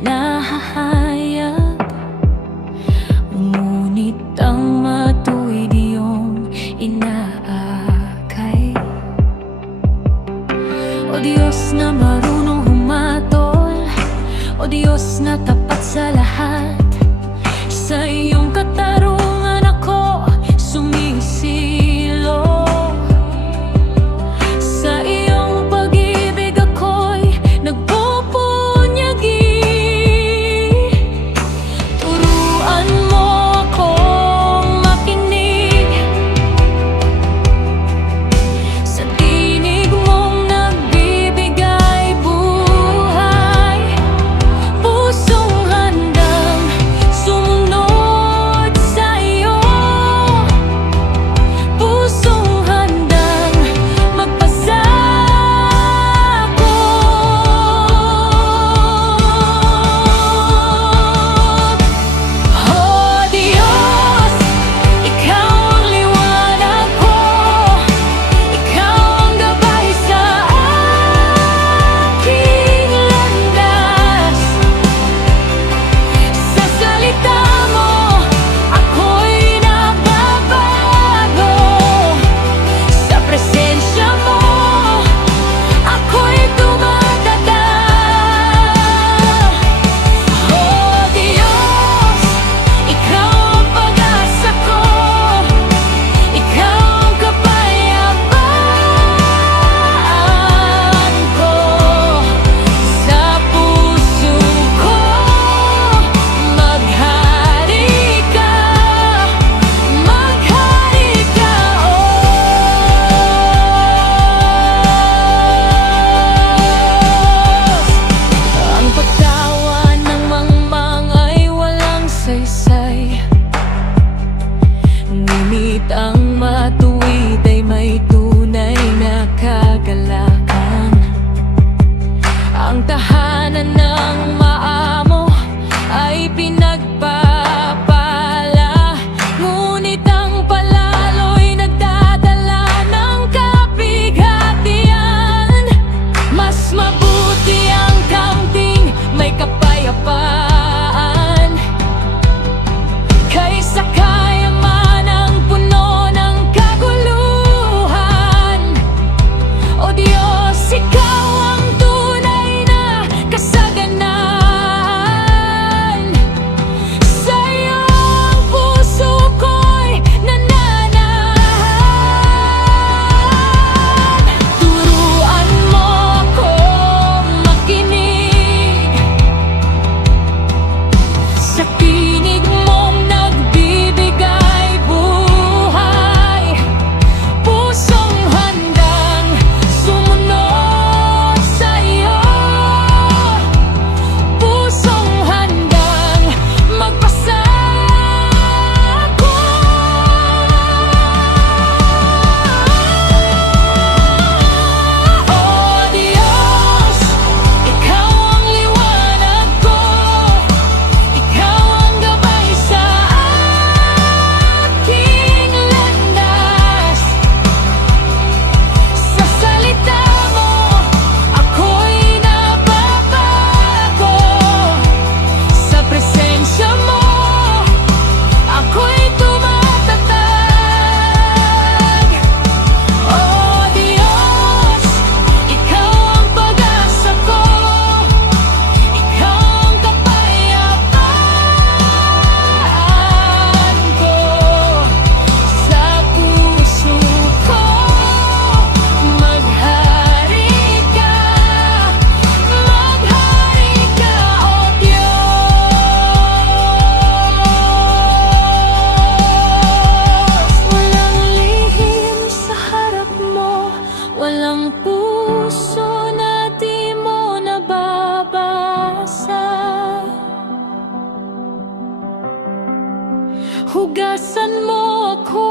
nahahayag. Ngunit ang matuwid iyong inaakay. O Diyos na marunong humatol, o Diyos na tapat sa lahat, sa iyong katarungan ako sumisilong. Sa iyong pag-ibig ako'y nagpupunyagi. Turuan mo akong makinig sa tinig mong nagbibigay buhay. Pusong handang sumunod sa iyo, pusong handang magpasakop. Oh Diyos, Ikaw ang liwanag ko, Ikaw ang gabay sa aking landas. Sa salita mo, ako'y nababago. Sa presensya mo, ako'y tumatatag. Oh Diyos, Ikaw ang pag-asa ko, Ikaw ang kapayapaan ko. Sa puso ko, maghari ka, Ang pagtawa ng mangmang ay walang saysay, ngunit ang matuwid ay may tunay na kagalakan. Ang tahanan ng maamo ay pinagpapala, ngunit ang palalo'y nagdadala ng kapighatian. Mas mabuti ang kaunting may kapayapaan kaysa kayamanang puno ng kaguluhan. O Diyos, Ikaw ang tunay na kasaganan. Sa iyo ang puso ko'y nananahan. Turuan mo akong makinig sa tinig mong nagbibigay buhay. Pusong handang sumunod sa iyo, pusong handang magpasakop. Oh Diyos, Ikaw ang liwanag ko, Ikaw ang gabay sa aking landas. Sa salita mo, ako'y nababago. Sa presensya mo, ako'y tumatatag. Oh Diyos, Ikaw ang pag-asa ko, Ikaw ang kapayapaan ko. Sa puso ko, maghari ka, oh Diyos. Walang lihim sa harap mo, walang puso na di mo nababasa. Hugasan mo ako